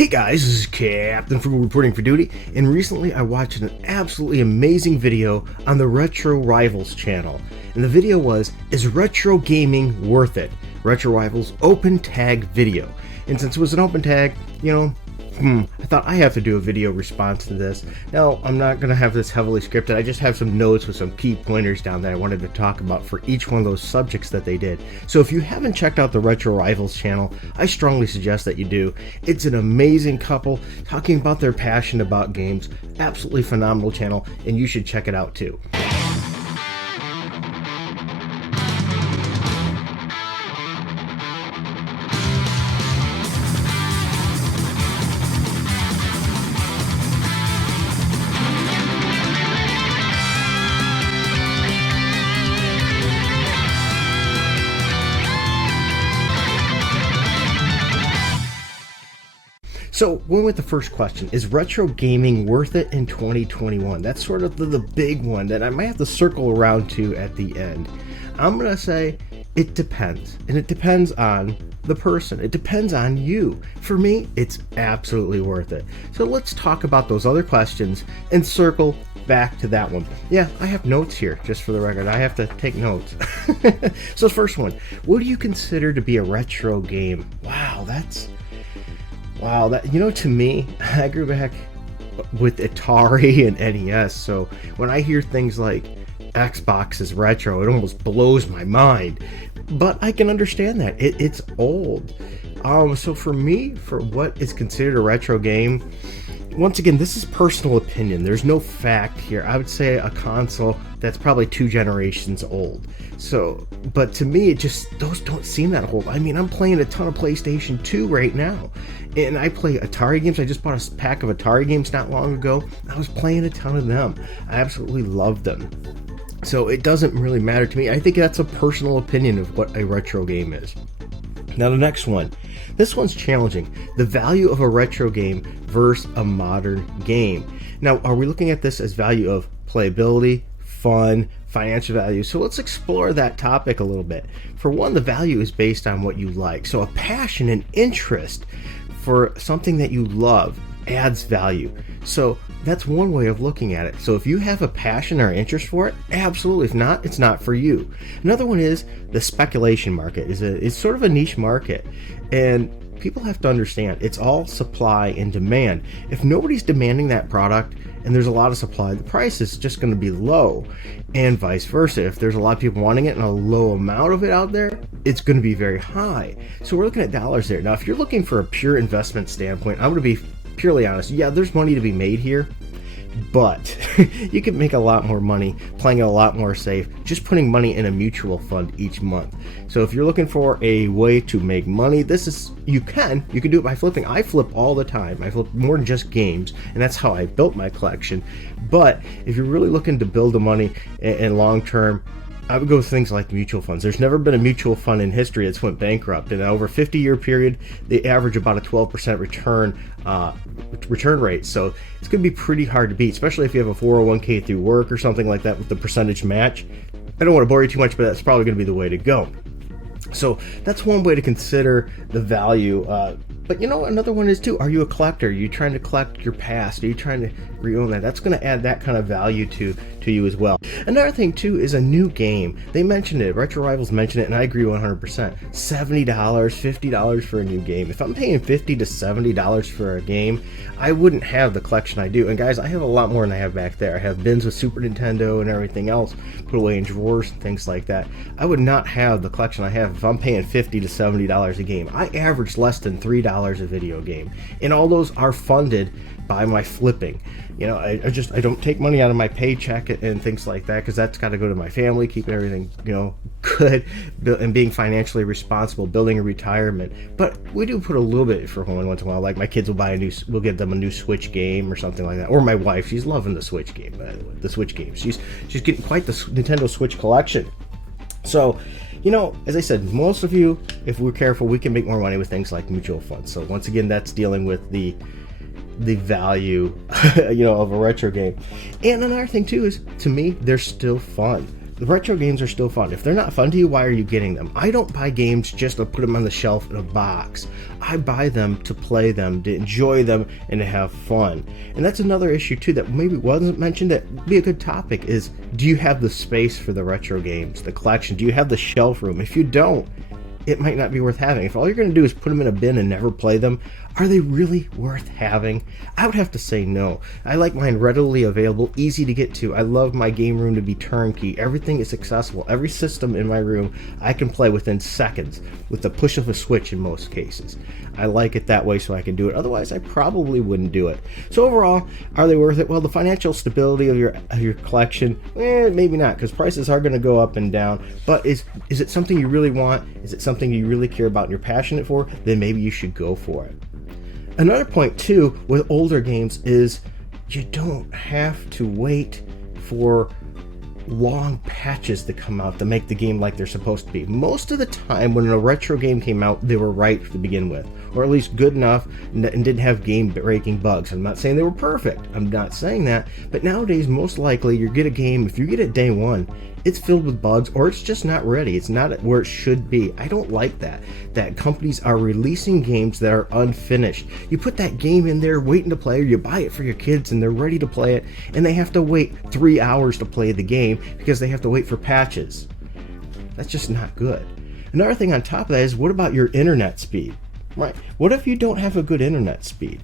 Hey guys, this is Captain Frugal reporting for duty, and recently I watched an absolutely amazing video on the Retro Rivals channel. And the video was, is retro gaming worth it? Retro Rivals open tag video. And since it was an open tag, I thought I have to do a video response to this. Now, I'm not going to have this heavily scripted. I just have some notes with some key pointers down that I wanted to talk about for each one of those subjects that they did. So if you haven't checked out the Retro Rivals channel, I strongly suggest that you do. It's an amazing couple talking about their passion about games. Absolutely phenomenal channel, and you should check it out too. So, going with the first question, is retro gaming worth it in 2021? That's sort of the big one that I might have to circle around to at the end. I'm going to say it depends. And it depends on the person. It depends on you. For me, it's absolutely worth it. So let's talk about those other questions and circle back to that one. Yeah, I have notes here, just for the record. I have to take notes. So the first one, what do you consider to be a retro game? Wow, to me, I grew back with Atari and NES, so when I hear things like Xbox is retro, it almost blows my mind. But I can understand that. It's old. So for me, for what is considered a retro game, once again, this is personal opinion. There's no fact here. I would say a console that's probably 2 generations old. So, but to me, those don't seem that old. I mean, I'm playing a ton of PlayStation 2 right now, and I play Atari games. I just bought a pack of Atari games not long ago. I was playing a ton of them. I absolutely love them. So it doesn't really matter to me. I think that's a personal opinion of what a retro game is. Now the next one. This one's challenging. The value of a retro game versus a modern game. Now, are we looking at this as value of playability, fun, financial value? So let's explore that topic a little bit. For one, the value is based on what you like. So a passion and interest for something that you love adds value. So that's one way of looking at it. So if you have a passion or interest for it, absolutely. If not, it's not for you. Another one is the speculation market. It's sort of a niche market, and people have to understand it's all supply and demand. If nobody's demanding that product and there's a lot of supply, the price is just going to be low, and vice versa. If there's a lot of people wanting it and a low amount of it out there, it's going to be very high. So we're looking at dollars there. Now, if you're looking for a pure investment standpoint, I'm going to be purely honest. Yeah, there's money to be made here, but you can make a lot more money playing it a lot more safe, just putting money in a mutual fund each month. So if you're looking for a way to make money, you can do it by flipping. I flip all the time. I flip more than just games, and that's how I built my collection. But if you're really looking to build the money and long term, I would go with things like mutual funds. There's never been a mutual fund in history that's went bankrupt. And over a 50-year period, they average about a 12% return rate. So it's going to be pretty hard to beat, especially if you have a 401k through work or something like that with the percentage match. I don't want to bore you too much, but that's probably going to be the way to go. So that's one way to consider the value. But another one is too, are you a collector? Are you trying to collect your past? Are you trying to re-own that? That's going to add that kind of value to you as well. Another thing too is a new game. They mentioned it. Retro Rivals mentioned it, and I agree 100%. $70, $50 for a new game. If I'm paying $50 to $70 for a game, I wouldn't have the collection I do. And guys, I have a lot more than I have back there. I have bins with Super Nintendo and everything else put away in drawers and things like that. I would not have the collection I have if I'm paying $50 to $70 a game. I average less than $3 a video game, and all those are funded by my flipping. I don't take money out of my paycheck and things like that, because that's got to go to my family, keeping everything good, and being financially responsible, building a retirement. But we do put a little bit for home once in a while. Like my kids we'll get them a new Switch game or something like that. Or my wife, she's loving the Switch game, by the way. The Switch game. She's getting quite the Nintendo Switch collection. So, as I said, most of you, if we're careful, we can make more money with things like mutual funds. So once again, that's dealing with the value, of a retro game. And another thing too is, to me, they're still fun. The retro games are still fun. If they're not fun to you, why are you getting them? I don't buy games just to put them on the shelf in a box. I buy them to play them, to enjoy them, and to have fun. And that's another issue too that maybe wasn't mentioned that would be a good topic is, do you have the space for the retro games, the collection? Do you have the shelf room? If you don't, it might not be worth having. If all you're going to do is put them in a bin and never play them, are they really worth having? I would have to say no. I like mine readily available, easy to get to. I love my game room to be turnkey. Everything is accessible. Every system in my room I can play within seconds with the push of a switch in most cases. I like it that way so I can do it. Otherwise, I probably wouldn't do it. So overall, are they worth it? Well, the financial stability of your collection, maybe not, because prices are going to go up and down. But is it something you really want? Is it something you really care about and you're passionate for? Then maybe you should go for it. Another point too with older games is you don't have to wait for long patches to come out to make the game like they're supposed to be. Most of the time when a retro game came out, they were right to begin with, or at least good enough and didn't have game-breaking bugs. I'm not saying they were perfect, I'm not saying that, but nowadays most likely you get a game, if you get it day one, it's filled with bugs or it's just not ready. It's not where it should be. I don't like that companies are releasing games that are unfinished. You put that game in there waiting to play, or you buy it for your kids and they're ready to play it, and they have to wait 3 hours to play the game because they have to wait for patches. That's just not good. Another thing on top of that is, what about your internet speed? Right? What if you don't have a good internet speed?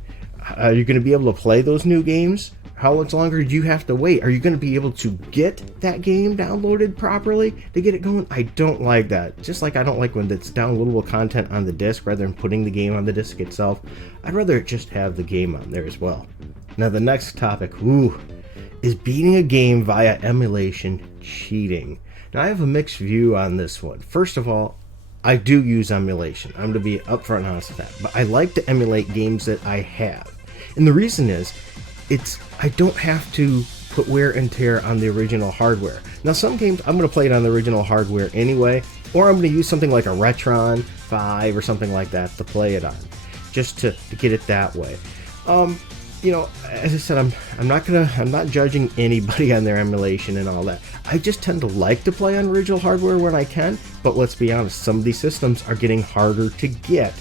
Are you going to be able to play those new games? How much longer do you have to wait? Are you going to be able to get that game downloaded properly to get it going? I don't like that. Just like I don't like when it's downloadable content on the disc rather than putting the game on the disc itself. I'd rather just have the game on there as well. Now the next topic, is beating a game via emulation cheating? Now I have a mixed view on this one. First of all, I do use emulation. I'm going to be upfront and honest with that. But I like to emulate games that I have. And the reason is, I don't have to put wear and tear on the original hardware. Now some games I'm going to play it on the original hardware anyway, or I'm going to use something like a Retron 5 or something like that to play it on, just to get it that way. As I said, I'm not judging anybody on their emulation and all that. I just tend to like to play on original hardware when I can, but let's be honest, some of these systems are getting harder to get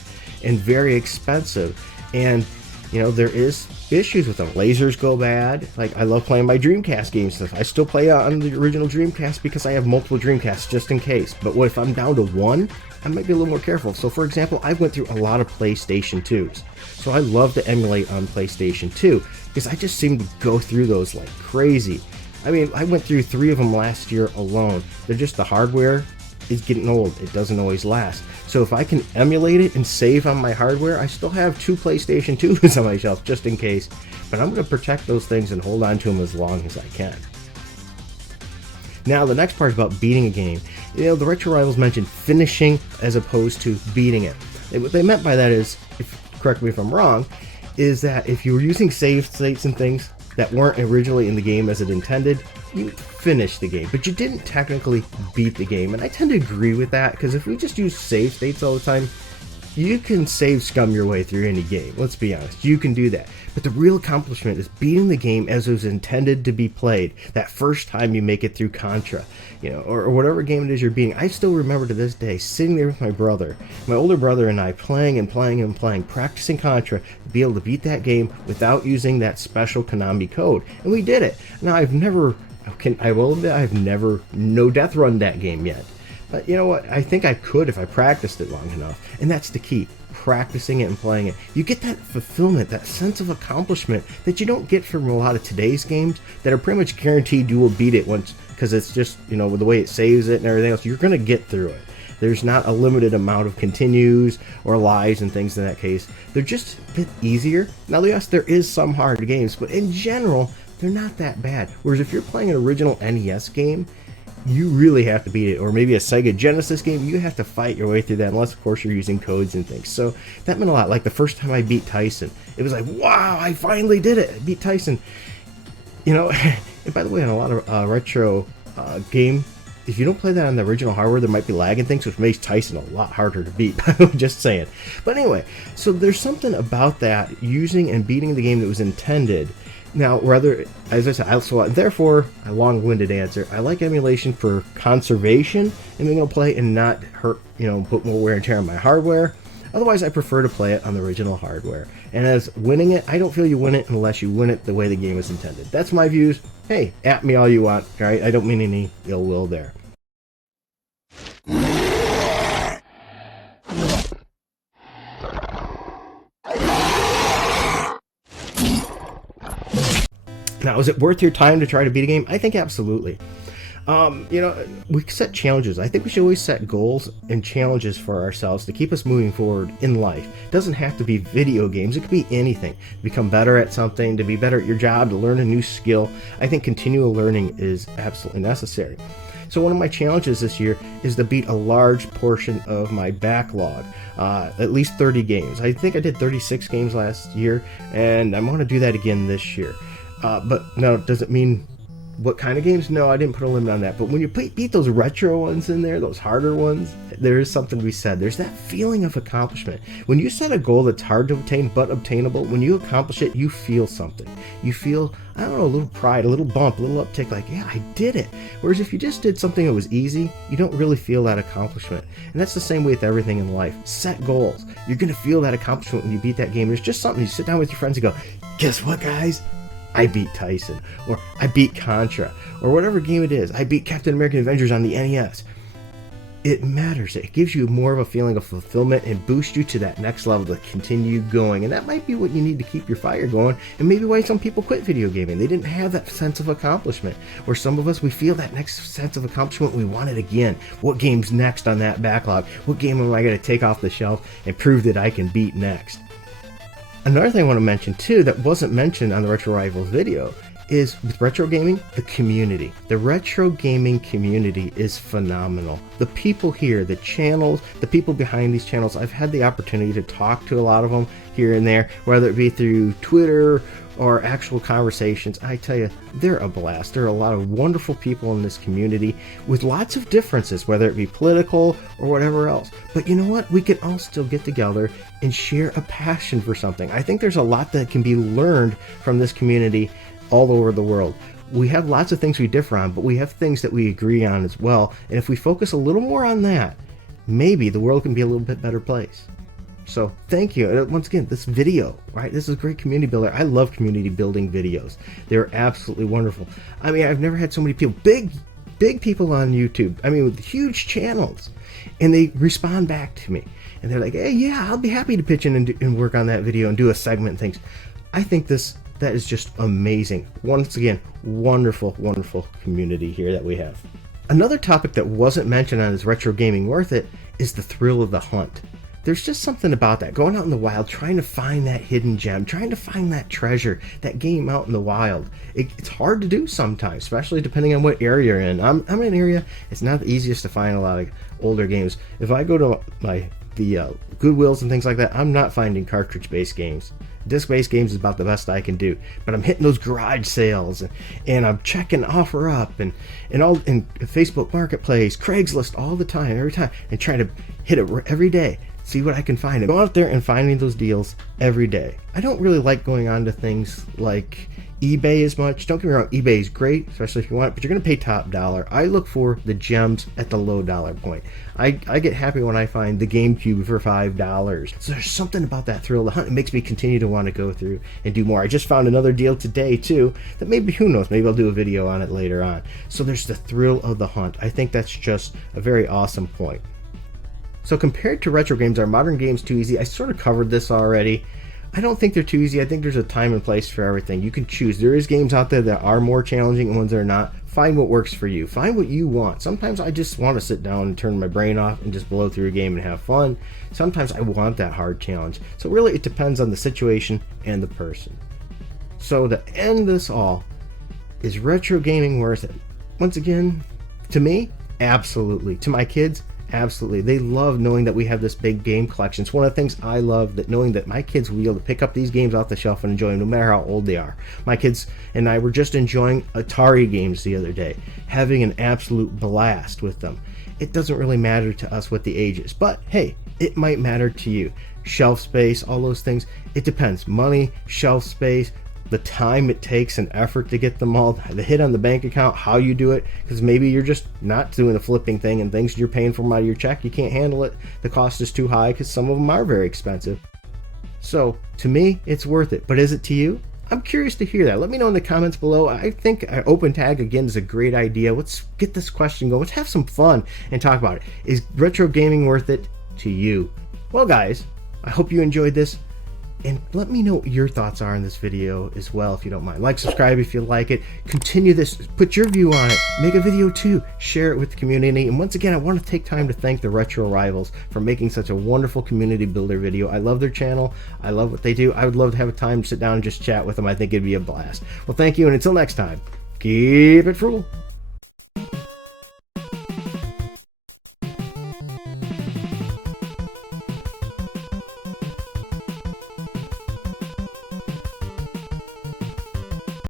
and very expensive, and there is issues with them. Lasers go bad. Like, I love playing my Dreamcast games. I still play on the original Dreamcast because I have multiple Dreamcasts just in case. But what if I'm down to one? I might be a little more careful. So for example, I went through a lot of PlayStation 2s. So I love to emulate on PlayStation 2 because I just seem to go through those like crazy. I mean, I went through 3 of them last year alone. They're just, the hardware is getting old. It doesn't always last. So if I can emulate it and save on my hardware, I still have 2 PlayStation 2s on my shelf just in case. But I'm going to protect those things and hold on to them as long as I can. Now the next part is about beating a game. The Retro Rivals mentioned finishing as opposed to beating it. And what they meant by that is, correct me if I'm wrong, is that if you were using save states and things that weren't originally in the game as it intended, you finished the game, but you didn't technically beat the game. And I tend to agree with that, because if we just use save states all the time, you can save scum your way through any game. Let's be honest, you can do that. But the real accomplishment is beating the game as it was intended to be played. That first time you make it through Contra, or whatever game it is you're beating. I still remember to this day sitting there with my brother, my older brother, and I playing and playing and playing, practicing Contra to be able to beat that game without using that special Konami code. And we did it. Now I will admit I've never no death run that game yet. But you know what? I think I could if I practiced it long enough. And that's the key. Practicing it and playing it. You get that fulfillment, that sense of accomplishment that you don't get from a lot of today's games that are pretty much guaranteed you will beat it once, because it's just, with the way it saves it and everything else, you're going to get through it. There's not a limited amount of continues or lives and things in that case. They're just a bit easier. Now, yes, there is some hard games, but in general, they're not that bad. Whereas if you're playing an original NES game, you really have to beat it, or maybe a Sega Genesis game, you have to fight your way through that, unless of course you're using codes and things. So that meant a lot. Like the first time I beat Tyson, it was like, wow, I finally did it. I beat Tyson. And by the way, on a lot of retro game, if you don't play that on the original hardware, there might be lag and things, which makes Tyson a lot harder to beat. Just saying. But anyway, so there's something about that, using and beating the game that was intended, Now, rather, as I said, so therefore, a long-winded answer. I like emulation for conservation and being able to play and not hurt, put more wear and tear on my hardware. Otherwise, I prefer to play it on the original hardware. And as winning it, I don't feel you win it unless you win it the way the game was intended. That's my views. Hey, at me all you want, all right? I don't mean any ill will there. Now, is it worth your time to try to beat a game? I think absolutely. We set challenges. I think we should always set goals and challenges for ourselves to keep us moving forward in life. It doesn't have to be video games. It could be anything. To become better at something, to be better at your job, to learn a new skill. I think continual learning is absolutely necessary. So one of my challenges this year is to beat a large portion of my backlog, at least 30 games. I think I did 36 games last year, and I want to do that again this year. But no, does it mean what kind of games? No, I didn't put a limit on that. But when you beat those retro ones in there, those harder ones, there is something to be said. There's that feeling of accomplishment. When you set a goal that's hard to obtain but obtainable, when you accomplish it, you feel something. You feel, I don't know, a little pride, a little bump, a little uptick, like, yeah, I did it. Whereas if you just did something that was easy, you don't really feel that accomplishment. And that's the same way with everything in life. Set goals. You're going to feel that accomplishment when you beat that game. There's just something, you sit down with your friends and go, guess what, guys? I beat Tyson, or I beat Contra, or whatever game it is. I beat Captain America Avengers on the NES. It matters. It gives you more of a feeling of fulfillment and boosts you to that next level to continue going. And that might be what you need to keep your fire going, and maybe why some people quit video gaming. They didn't have that sense of accomplishment. Or some of us, we feel that next sense of accomplishment. We want it again. What game's next on that backlog? What game am I going to take off the shelf and prove that I can beat next? Another thing I want to mention too that wasn't mentioned on the Retro Rivals video is with retro gaming, the community. The retro gaming community is phenomenal. The people here, the channels, the people behind these channels, I've had the opportunity to talk to a lot of them here and there, whether it be through Twitter or actual conversations. I tell you, they're a blast. There are a lot of wonderful people in this community with lots of differences, whether it be political or whatever else. But you know what? We can all still get together and share a passion for something. I think there's a lot that can be learned from this community all over the world. We have lots of things we differ on, but we have things that we agree on as well. And if we focus a little more on that, maybe the world can be a little bit better place. So thank you. Once again, this video, right? This is a great community builder. I love community building videos. They're absolutely wonderful. I mean, I've never had so many people, big people on YouTube. I mean, with huge channels, and they respond back to me. And they're like, hey, yeah, I'll be happy to pitch in and work on that video and do a segment and things. I think that is just amazing. Once again, wonderful community here that we have. Another topic that wasn't mentioned on Is Retro Gaming Worth It is the thrill of the hunt. There's just something about that, going out in the wild, trying to find that hidden gem, trying to find that treasure, that game out in the wild. It's hard to do sometimes, especially depending on what area you're in. I'm in an area, it's not the easiest to find a lot of older games. If I go to the Goodwills and things like that, I'm not finding cartridge-based games. Disc-based games is about the best I can do, but I'm hitting those garage sales and I'm checking OfferUp and Facebook Marketplace, Craigslist all the time, every time, and trying to hit it every day. See what I can find and go out there and finding those deals every day. I don't really like going on to things like eBay as much. Don't get me wrong, eBay is great, especially if you want it, but you're going to pay top dollar. I look for the gems at the low dollar point. I get happy when I find the GameCube for $5. So there's something about that thrill of the hunt. It makes me continue to want to go through and do more. I just found another deal today too that maybe, who knows, maybe I'll do a video on it later on. So there's the thrill of the hunt. I think that's just a very awesome point. So compared to retro games, are modern games too easy? I sort of covered this already. I don't think they're too easy. I think there's a time and place for everything. You can choose. There is games out there that are more challenging and ones that are not. Find what works for you. Find what you want. Sometimes I just want to sit down and turn my brain off and just blow through a game and have fun. Sometimes I want that hard challenge. So really it depends on the situation and the person. So to end this all, is retro gaming worth it? Once again, to me, absolutely. To my kids, absolutely. They love knowing that we have this big game collection. It's one of the things I love, that knowing that my kids will be able to pick up these games off the shelf and enjoy them no matter how old they are. My kids and I were just enjoying Atari games the other day, having an absolute blast with them. It doesn't really matter to us what the age is, but hey, it might matter to you. Shelf space, all those things, it depends. Money, shelf space, the time it takes and effort to get them all, the hit on the bank account, how you do it, because maybe you're just not doing the flipping thing and things you're paying for them out of your check, you can't handle it, the cost is too high, because some of them are very expensive. So to me, it's worth it, but is it to you? I'm curious to hear that. Let me know in the comments below. I think open tag again is a great idea. Let's get this question going. Let's have some fun and talk about it. Is retro gaming worth it to you? Well guys, I hope you enjoyed this, and let me know what your thoughts are in this video as well, if you don't mind. Like, subscribe if you like it. Continue this, put your view on it, make a video too, share it with the community. And once again, I want to take time to thank the Retro Rivals for making such a wonderful community builder video. I love their channel, I love what they do. I would love to have a time to sit down and just chat with them. I think it'd be a blast. Well, thank you, and until next time, keep it frugal.